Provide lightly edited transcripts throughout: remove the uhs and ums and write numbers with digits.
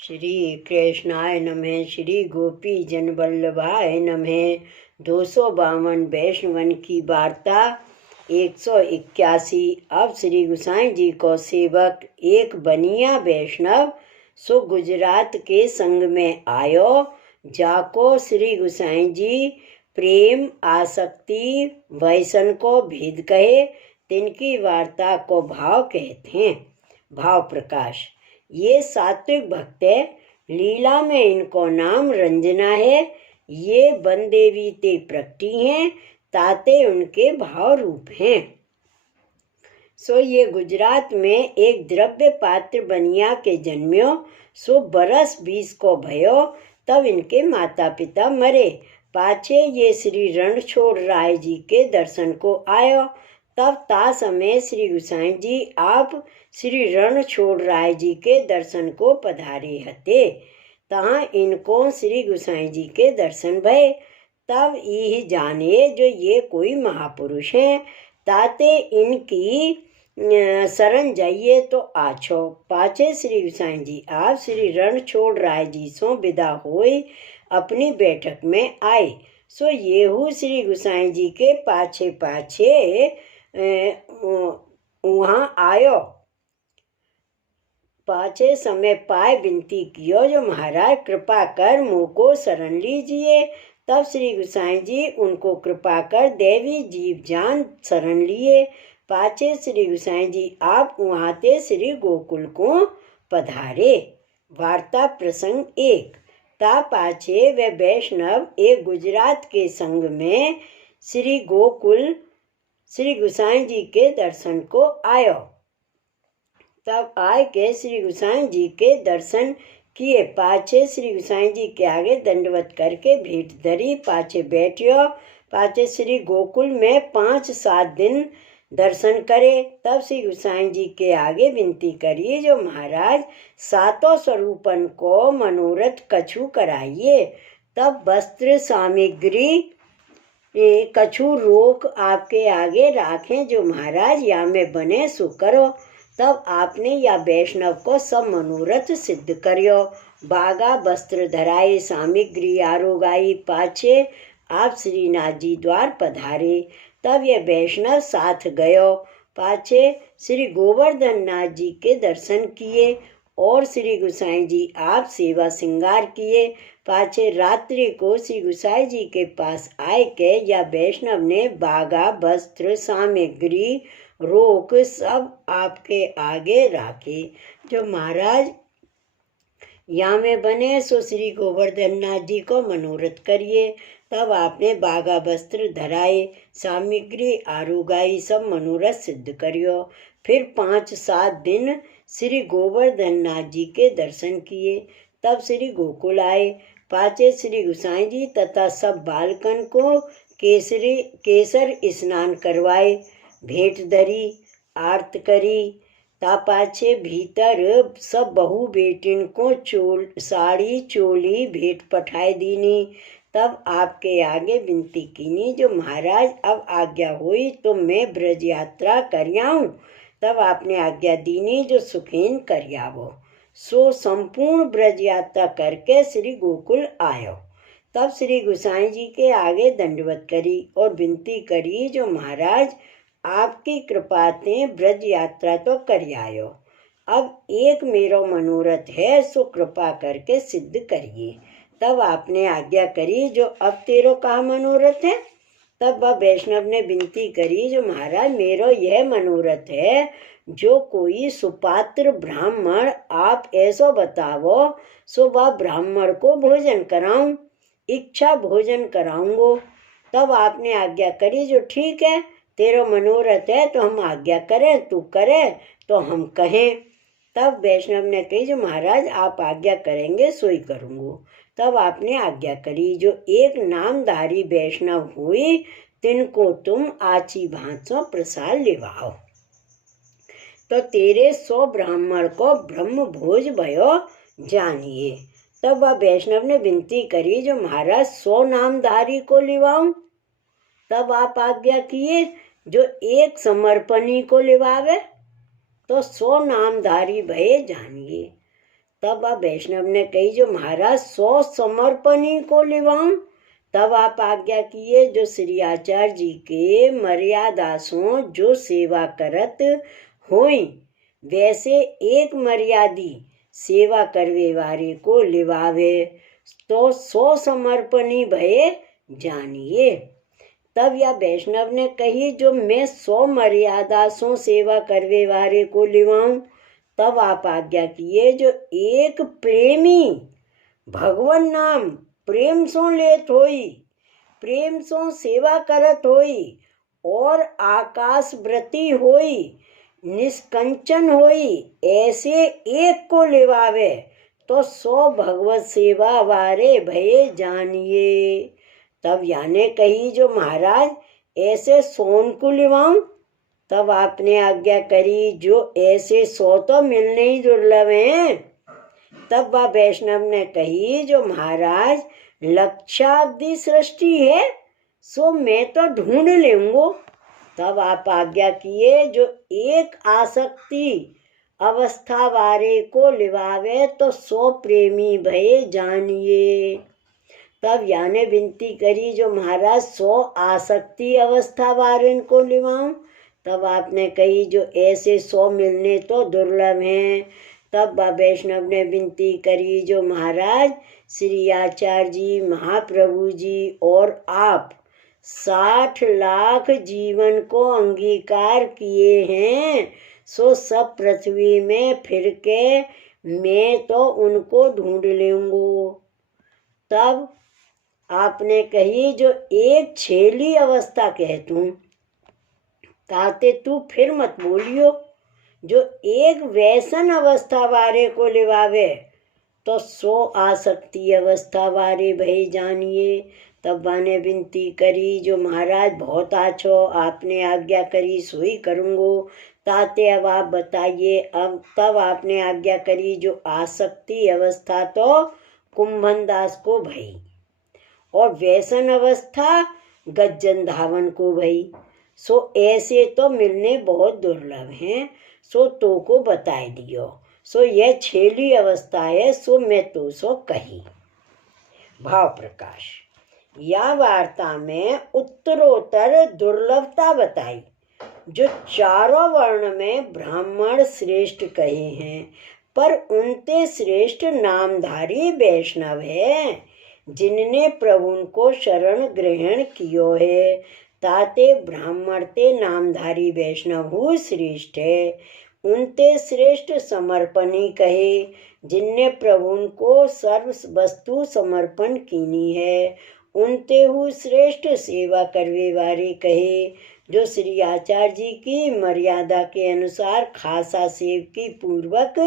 श्री कृष्णाय नमः। श्री गोपी जन वल्लभाय नमः। 252 वैष्णवन की वार्ता 181। अब श्री गुसाई जी को सेवक एक बनिया वैष्णव सो गुजरात के संग में आयो, जाको श्री गुसाई जी प्रेम आसक्ति वैसन को भेद कहे। तिनकी वार्ता को भाव कहते हैं। भाव प्रकाश। ये सात्विक भक्त है, लीला में इनको नाम रंजना है। ये बन देवी ते प्रकटी हैं, ताते उनके भाव रूप हैं। सो ये गुजरात में एक द्रव्य पात्र बनिया के जन्म्यो। सो बरस 20 को भयो, तब इनके माता पिता मरे। पाछे ये श्री रणछोड़ राय जी के दर्शन को आयो। तब ता समय श्री गुसाई जी आप श्री रणछोड़ राय जी के दर्शन को पधारे हते। तहाँ इनको श्री गुसाई जी के दर्शन भये। तब यह जाने जो ये कोई महापुरुष हैं, ताते इनकी शरण जाइए तो आछो। पाछे श्री गुसाई जी आप श्री रणछोड़ राय जी सो विदा होई अपनी बैठक में आए। सो येहू श्री गुसाई जी के पाछे पाछे वहाँ आयो। पाछे समय पाए विनती कियो, जो महाराज कृपा कर मुझको शरण लीजिए। तब श्री गुसाई जी उनको कृपा कर देवी जीव जान शरण लिए। पाछे श्री गुसाई जी आप वहाँ ते श्री गोकुल को पधारे। वार्ता प्रसंग 1। ता पाछे वे वैष्णव एक गुजरात के संग में श्री गोकुल श्री गुसाई जी के दर्शन को आयो। तब आए के श्री गुसाई जी के दर्शन किए। पाछे श्री गुसाई जी के आगे दंडवत करके भेंट धरी। पाछे बैठियो। पाछे श्री गोकुल में 5-7 दिन दर्शन करे। तब श्री गुसाई जी के आगे विनती करी, जो महाराज सातों स्वरूपन को मनोरथ कछु कराइए। तब वस्त्र सामग्री कछु रोक आपके आगे राखें, जो महाराज या में बने सो करो। तब आपने या वैष्णव को सब मनोरथ सिद्ध करियो। बागा वस्त्र धराए सामग्री आरोगाई। पाछे आप श्रीनाथ जी द्वार पधारे। तब ये वैष्णव साथ गयो। पाछे श्री गोवर्धन नाथ जी के दर्शन किए और श्री गुसाई जी आप सेवा श्रृंगार किए। पाछे रात्रि को श्री गुसाई जी के पास आए के या वैष्णव ने बागा वस्त्र सामग्री रोक सब आपके आगे राखे, जो महाराज या में बने सो श्री गोवर्धन नाथ जी को मनोरथ करिए। तब आपने बागा वस्त्र धराए सामग्री आरुगाई सब मनोरथ सिद्ध करियो। फिर 5-7 दिन श्री गोवर्धन नाथ जी के दर्शन किए। तब श्री गोकुल आए। पाछे श्री गुसाई जी तथा सब बालकन को केसर स्नान करवाए, भेंट धरी, आरत करी। ता पाछे भीतर सब बहू बेटिन को साड़ी चोली भेंट पठाए दीनी। तब आपके आगे विनती कीनी, जो महाराज अब आज्ञा हुई तो मैं ब्रज यात्रा करियाऊँ। तब आपने आज्ञा दीनी, जो सुखीन करियावो। सो संपूर्ण ब्रज यात्रा करके श्री गोकुल आयो। तब श्री गुसाई जी के आगे दंडवत करी और विनती करी, जो महाराज आपकी कृपा ते ब्रज यात्रा तो कर आयो। अब एक मेरो मनोरथ है, सो कृपा करके सिद्ध करिए। तब आपने आज्ञा करी, जो अब तेरो कहा मनोरथ है। तब वह वैष्णव ने विनती करी, जो महाराज मेरो यह मनोरथ है, जो कोई सुपात्र ब्राह्मण आप ऐसो बतावो, सो वह ब्राह्मण को भोजन कराऊं, इच्छा भोजन कराऊंगो। तब आपने आज्ञा करी, जो ठीक है तेरा मनोरथ है तो हम आज्ञा करें, तू करे तो हम कहें। तब वैष्णव ने कही, जो महाराज आप आज्ञा करेंगे सो ही करूँगो। तब आपने आज्ञा करी, जो एक नामधारी वैष्णव हुई, तिनको तुम आची भांसो प्रसाद लेवाओ, तो तेरे 100 ब्राह्मण को ब्रह्म भोज भयो जानिए। तब वह वैष्णव ने विनती करी, जो महाराज 100 नामधारी को लिवाऊं। तब आप आज्ञा किए, जो एक समर्पणी को लिवावे तो 100 नामधारी भये जानिए। तब वह वैष्णव ने कही जो महाराज 100 समर्पणी को लिवाऊं। तब आप आज्ञा किए जो श्री आचार्य जी के मर्यादासों जो सेवा करत होई वैसे एक मर्यादी सेवा करवे वारे को लिवावे तो 100 समर्पणी भये जानिए। तब यह वैष्णव ने कही जो मैं 100 मर्यादासों सेवा करवे वारे को लिवाऊं। तब आप आज्ञा किए जो एक प्रेमी भगवान नाम प्रेम सो लेत होई प्रेम सो सेवा करत होई और आकाश व्रती होई निष्कंचन होई ऐसे एक को लिवावे तो 100 भगवत सेवा वारे भये जानिए। तब याने कही जो महाराज ऐसे 100 को लिवाऊं। तब आपने आज्ञा करी जो ऐसे 100 तो मिलने ही दुर्लभ हैं। तब वह वैष्णव ने कही जो महाराज लक्षावधि सृष्टि है सो मैं तो ढूंढ लूंगो। तब आप आज्ञा किए जो एक आसक्ति अवस्था वारे को लिवावे तो 100 प्रेमी भये जानिए। तब याने विनती करी जो महाराज 100 आसक्ति अवस्था वारे को लिवाऊं। तब आपने कही जो ऐसे 100 मिलने तो दुर्लभ हैं। तब वैष्णव ने विनती करी जो महाराज श्री आचार्य जी महाप्रभु जी और आप 60 लाख जीवन को अंगीकार किए हैं सो सब पृथ्वी में फिर के मैं तो उनको ढूंढ लूंगो। तब आपने कही जो एक छेली अवस्था कहतूं ताते तू फिर मत बोलियो जो एक व्यसन अवस्था वारे को लिवावे तो 100 आसक्ति अवस्था वारे भई जानिए। तब बाने विनती करी जो महाराज बहुत आछो आपने आज्ञा करी सोई करूँगो ताते अब आप बताइए। अब तब आपने आज्ञा करी जो आसक्ति अवस्था तो कुंभन दास को भई और व्यसन अवस्था गज्जन धावन को भई सो ऐसे तो मिलने बहुत दुर्लभ हैं सो तो को बताए दियो। सो यह छेली अवस्था है सो मैं तो सो कही। भाव प्रकाश या वार्ता में उत्तरोत्तर दुर्लभता बताई जो चारों वर्ण में ब्राह्मण श्रेष्ठ कहे हैं पर उनते श्रेष्ठ नामधारी वैष्णव है जिनने प्रभु को शरण ग्रहण कियो है ताते ब्राह्मण ते नामधारी वैष्णव हु श्रेष्ठ है। उनते श्रेष्ठ समर्पणी कहे जिनने प्रभु को सर्व वस्तु समर्पण कीनी है। उनते हु श्रेष्ठ सेवा करवे वारे कहे जो श्री आचार्य जी की मर्यादा के अनुसार खासा सेवकी पूर्वक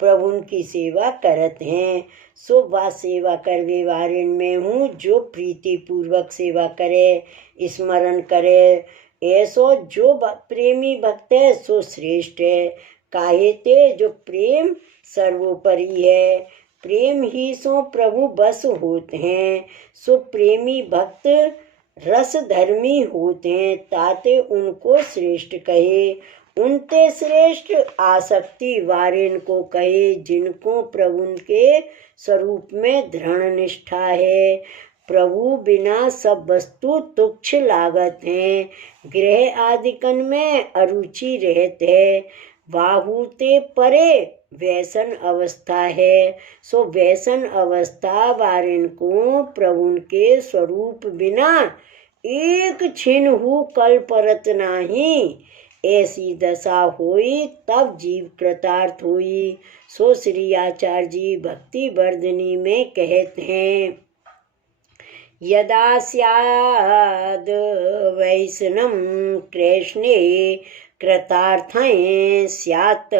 प्रभु की सेवा करत हैं सो वह सेवा करवे वारे में हूँ जो प्रीति पूर्वक सेवा करे स्मरण करे ऐसो जो प्रेमी भक्त है सो श्रेष्ठ है। काहे ते जो प्रेम सर्वोपरि है प्रेम ही सो प्रभु बस होते हैं सो प्रेमी भक्त रस धर्मी होते हैं ताते उनको श्रेष्ठ कहे। उनते श्रेष्ठ आसक्ति वारेन को कहे जिनको प्रभु के स्वरूप में दृढ़ निष्ठा है। प्रभु बिना सब वस्तु तुच्छ लागत हैं गृह आदिकन में अरुचि रहते बाहुते परे व्यसन अवस्था है सो व्यसन अवस्था वारिन को प्रभु के स्वरूप बिना एक छिन हु कल परत नाही ऐसी दशा होई तब जीव कृतार्थ हुई। सो श्री आचार्य जी भक्ति वर्धनी में कहते हैं यदा स्याद वैष्णव कृष्णे कृतार्थं स्यात्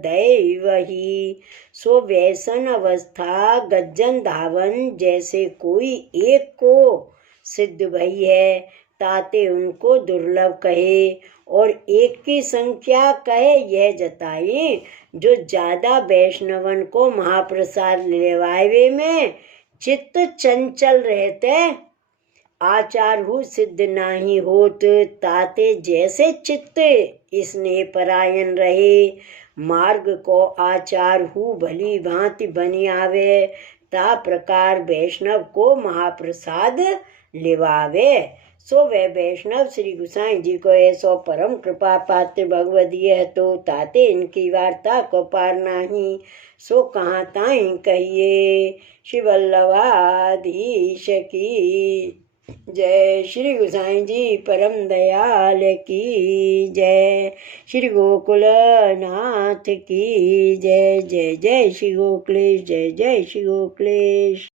दैव ही। सो व्यसन अवस्था गज्जन धावन जैसे कोई एक को सिद्ध भई है ताते उनको दुर्लभ कहे और एक की संख्या कहे यह जताए जो ज्यादा वैष्णवन को महाप्रसाद लेवावे में चित्त चंचल रहते आचार हु सिद्ध नाही होत ताते जैसे चित्त स्नेह परायण रहे मार्ग को आचार हु भली भांति बनी आवे, ता प्रकार वैष्णव को महाप्रसाद लिवावे। सो वे वैष्णव श्री गुसाई जी को ऐसो परम कृपा पात्र भगवदीय तो ताते इनकी वार्ता को पार नाही। सो कहाँ ताई कहिए, श्री वल्लभाधीश की जय। श्री गुसाई जी परम दयाल की जय। श्री गोकुलनाथ की जय। जय जय श्री गोकुलेश, जय जय श्री गोकुलेश।